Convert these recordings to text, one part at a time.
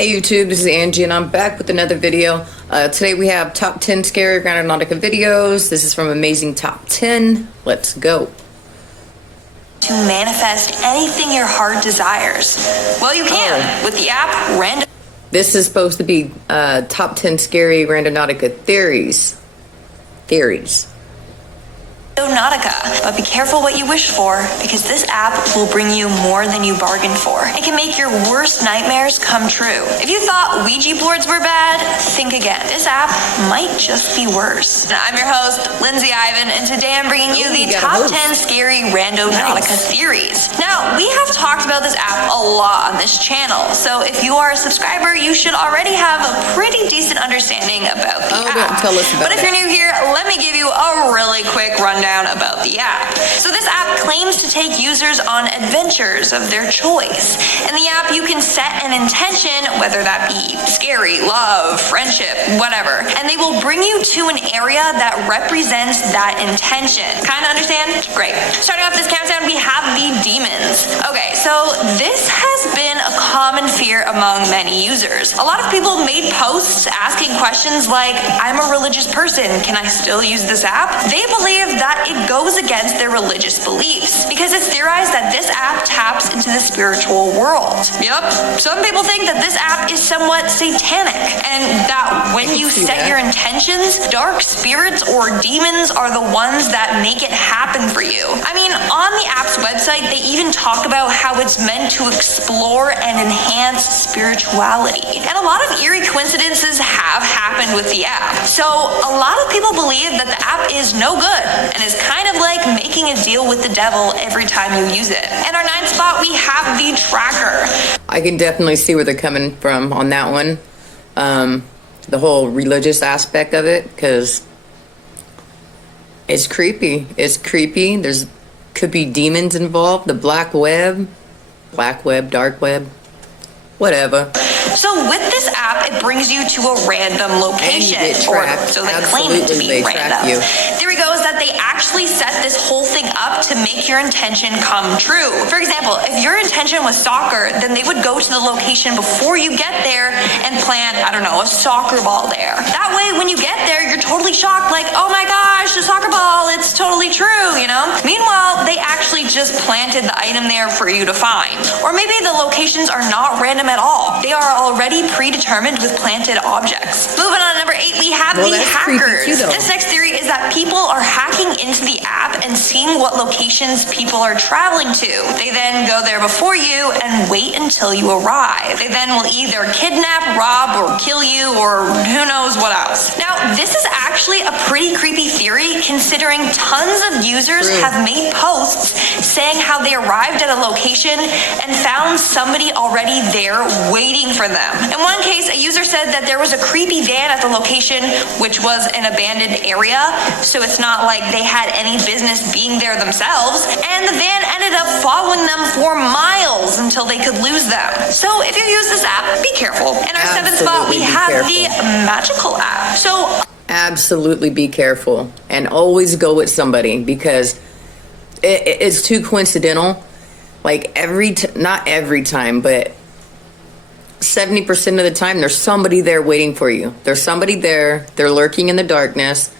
Hey YouTube, this is Angie and I'm back with another video. Today we have top 10 scary Aeronautica videos. This is from Amazing Top 10. Let's go. To manifest anything your heart desires. Well, you can with the app Random. This is supposed to be top 10 scary Aeronautica theories. Nautica, but be careful what you wish for, because this app will bring you more than you bargained for. It can make your worst nightmares come true. If you thought Ouija boards were bad, think again. This app might just be worse. I'm your host, Lindsay Ivan, and today I'm bringing you the top 10 scary Randonautica theories. Now, we have talked about this app a lot on this channel, so if you are a subscriber, you should already have a pretty decent understanding about the app. Don't tell us about but if you're new here, let me give you a really quick rundown about the app. So this app claims to take users on adventures of their choice. In the app, you can set an intention, whether that be scary, love, friendship, whatever, and they will bring you to an area that represents that intention. Kind of understand? Great. Starting off this countdown, we have the demons. Okay, so this has been a common fear among many users. A lot of people made posts asking questions like, I'm a religious person, can I still use this app? They believe that it goes against their religious beliefs because it's theorized that this app taps into the spiritual world. Yep, some people think that this app is somewhat satanic and that when you set your intentions, dark spirits or demons are the ones that make it happen for you. I mean, on the app's website, they even talk about how it's meant to explore and enhance spirituality. And a lot of eerie coincidences have happened with the app. So a lot of people believe that the app is no good and is kind of like making a deal with the devil every time you use it. And our ninth spot, we have the tracker. I can definitely see where they're coming from on that one. The whole religious aspect of it, because it's creepy. It's creepy. There's could be demons involved. The black web, dark web, whatever. So with this app, it brings you to a random location, or so they claim it to be random. Theory goes that they actually set this whole thing up to make your intention come true. For example, if your intention was soccer, then they would go to the location before you get there and plant, I don't know, a soccer ball there. That way, when you get there, you're totally shocked, like, oh my gosh, the soccer ball, it's totally true, you know? Meanwhile, they actually just planted the item there for you to find. Or maybe the locations are not random at all. They are already predetermined with planted objects. Moving on to number 8, we have the hackers. This next theory is that people are hacking into the app and seeing what locations people are traveling to. They then go there before you and wait until you arrive. They then will either kidnap, rob, or kill you, or who knows what else. Now, this is actually a pretty creepy theory considering tons of users have made posts saying how they arrived at a location and found somebody already there waiting for them. In one case, a user said that there was a creepy van at the location, which was an abandoned area, so it's not like they had any business being there themselves, and the van ended up following them for miles until they could lose them. So if you use this app, be careful. In our 7th spot, we have the magical app. So absolutely be careful and always go with somebody, because it's too coincidental. Like not every time, but 70% of the time, there's somebody there waiting for you. There's somebody there. They're lurking in the darkness.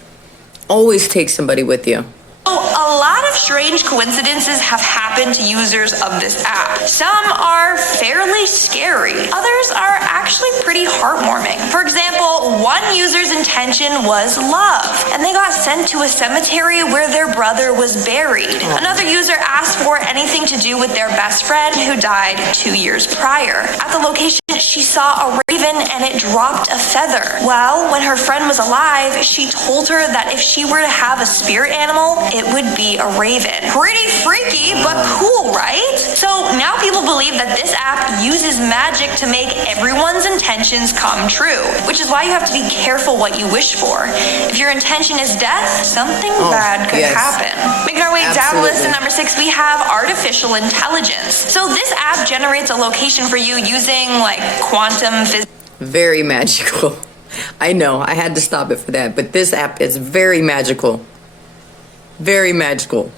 Always take somebody with you. So a lot of strange coincidences have happened to users of this app. Some are fairly scary. Others are actually pretty heartwarming. For example, one user's intention was love, and they got sent to a cemetery where their brother was buried. Another user asked for anything to do with their best friend who died 2 years prior. At the location, she saw a raven and it dropped a feather. Well, when her friend was alive, she told her that if she were to have a spirit animal, it would be a raven. Pretty freaky, but cool, right? So now people believe that this app uses magic to make everyone's intentions come true, which is why you have to be careful what you wish for. If your intention is death, something bad could happen. Making our way down the list to number 6, we have artificial intelligence. So this app generates a location for you using like quantum physics. Very magical. I know, I had to stop it for that, but this app is very magical. Very magical.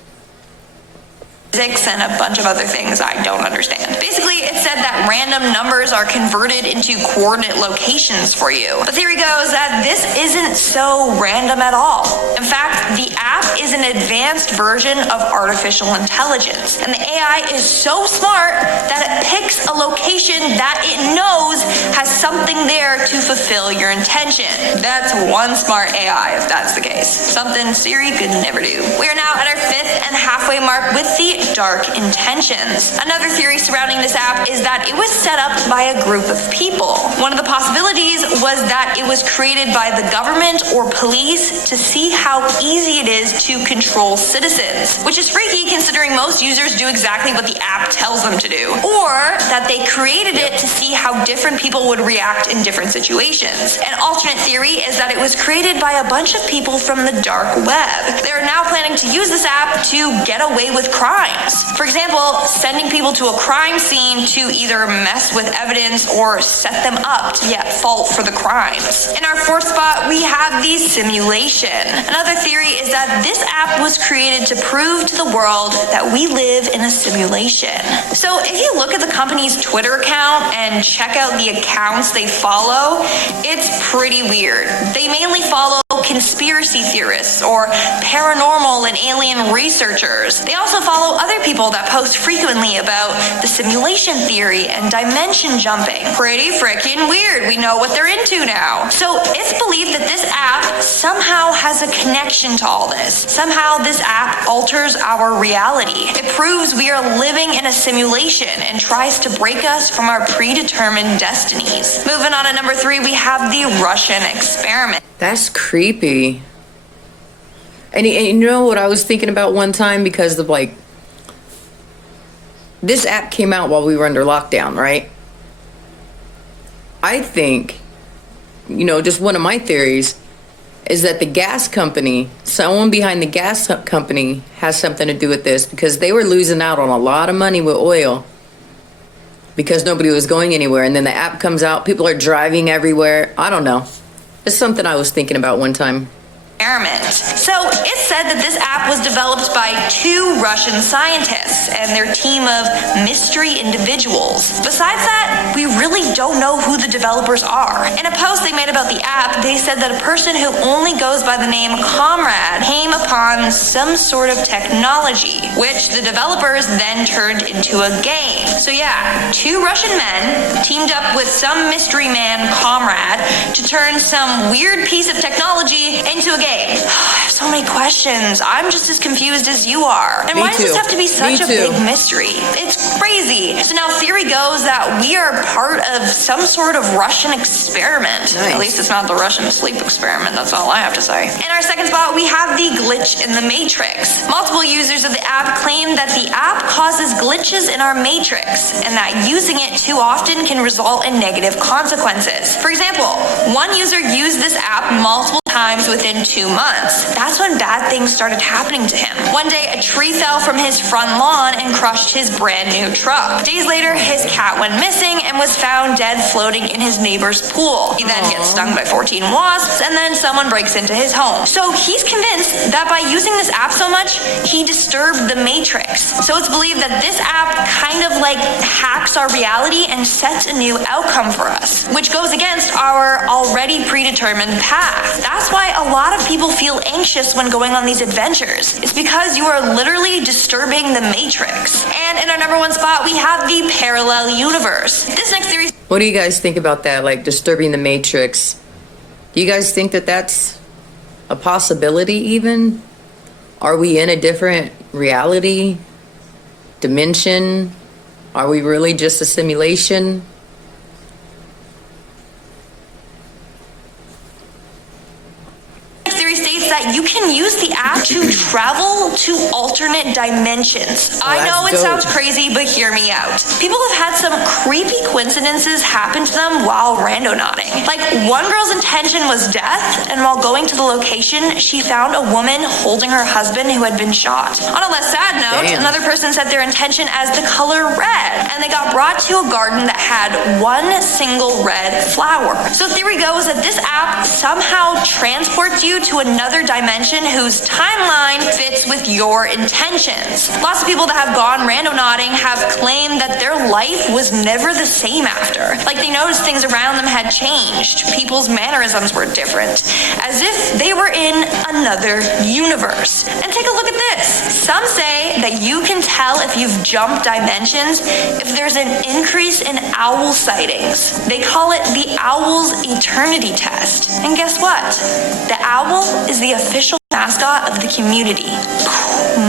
physics and a bunch of other things I don't understand. Basically, it said that random numbers are converted into coordinate locations for you. But theory goes that this isn't so random at all. In fact, the app is an advanced version of artificial intelligence, and the AI is so smart that it picks a location that it knows has something there to fulfill your intention. That's one smart AI if that's the case. Something Siri could never do. We are now at our 5th and halfway mark with the dark intentions. Another theory surrounding this app is that it was set up by a group of people. One of the possibilities was that it was created by the government or police to see how easy it is to control citizens, which is freaky considering most users do exactly what the app tells them to do. Or that they created it to see how different people would react in different situations. An alternate theory is that it was created by a bunch of people from the dark web. They're now planning to use this app to get away with crimes. For example, sending people to a crime scene to either mess with evidence or set them up to be at fault for the crimes. In our 4th spot, we have the simulation. Another theory is that this app was created to prove to the world that we live in a simulation. So if you look at the company's Twitter account and check out the accounts they follow, it's pretty weird. They mainly follow conspiracy theorists or paranormal and alien researchers. They also follow other people that post frequently about the simulation theory and dimension jumping. Pretty freaking weird. We know what they're into now. So it's believed that this app somehow has a connection to all this. Somehow this app alters our reality. It proves we are living in a simulation and tries to break us from our predetermined destinies. Moving on to number 3, we have the Russian experiment. That's creepy. And you know what I was thinking about one time, because of like, this app came out while we were under lockdown, right? I think, just one of my theories is that the gas company, someone behind the gas company has something to do with this, because they were losing out on a lot of money with oil because nobody was going anywhere. And then the app comes out, people are driving everywhere. I don't know. It's something I was thinking about one time. So it's said that this app was developed by 2 Russian scientists and their team of mystery individuals. Besides that, we really don't know who the developers are. In a post they made about the app, they said that a person who only goes by the name Comrade came upon some sort of technology, which the developers then turned into a game. So yeah, 2 Russian men teamed up with some mystery man Comrade to turn some weird piece of technology into a game. I have so many questions. I'm just as confused as you are. And why does this have to be such a big mystery? It's crazy. So now theory goes that we are part of some sort of Russian experiment. Nice. At least it's not the Russian sleep experiment. That's all I have to say. In our 2nd spot, we have the glitch in the Matrix. Multiple users of the app claim that the app causes glitches in our Matrix and that using it too often can result in negative consequences. For example, one user used this app multiple times within 2 months. That's when bad things started happening to him. One day, a tree fell from his front lawn and crushed his brand new truck. Days later, his cat went missing and was found dead floating in his neighbor's pool. He then gets stung by 14 wasps, and then someone breaks into his home. So he's convinced that by using this app so much, he disturbed the Matrix. So it's believed that this app kind of like hacks our reality and sets a new outcome for us, which goes against our already predetermined path. That's why a lot of people feel anxious when going on these adventures. It's because you are literally disturbing the Matrix. And in our number 1 spot, we have the parallel universe. This next theory... What do you guys think about that, like disturbing the Matrix? Do you guys think that that's a possibility even? Are we in a different reality, dimension? Are we really just a simulation? That you can use the app to travel to alternate dimensions. I know it sounds crazy, but hear me out. People have had some creepy coincidences happen to them while randonauting. Like, one girl's intention was death, and while going to the location, she found a woman holding her husband who had been shot. On a less sad note, another person set their intention as the color red, and they got brought to a garden that had one single red flower. So theory goes that this app somehow transports you to another dimension whose timeline fits with your intentions. Lots of people that have gone randonauting have claimed that their life was never the same after. Like they noticed things around them had changed. People's mannerisms were different, as if they were in another universe. And take a look at this. Some say that you can tell if you've jumped dimensions if there's an increase in owl sightings. They call it the owl's eternity test. And guess what? The owl is the official mascot of the community.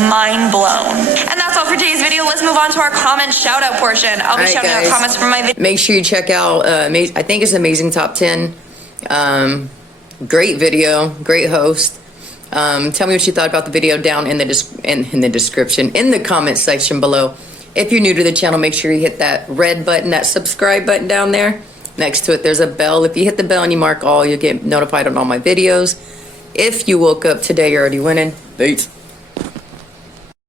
Mind blown. And that's all for today's video. Let's move on to our comment shout out portion. I'll be shouting out comments from my video. Make sure you check out, I think it's Amazing Top 10. Great video, great host. Tell me what you thought about the video down in the description, in the comment section below. If you're new to the channel, make sure you hit that red button, that subscribe button down there. Next to it, there's a bell. If you hit the bell and you mark all, you'll get notified on all my videos. If you woke up today, you're already winning. Thanks.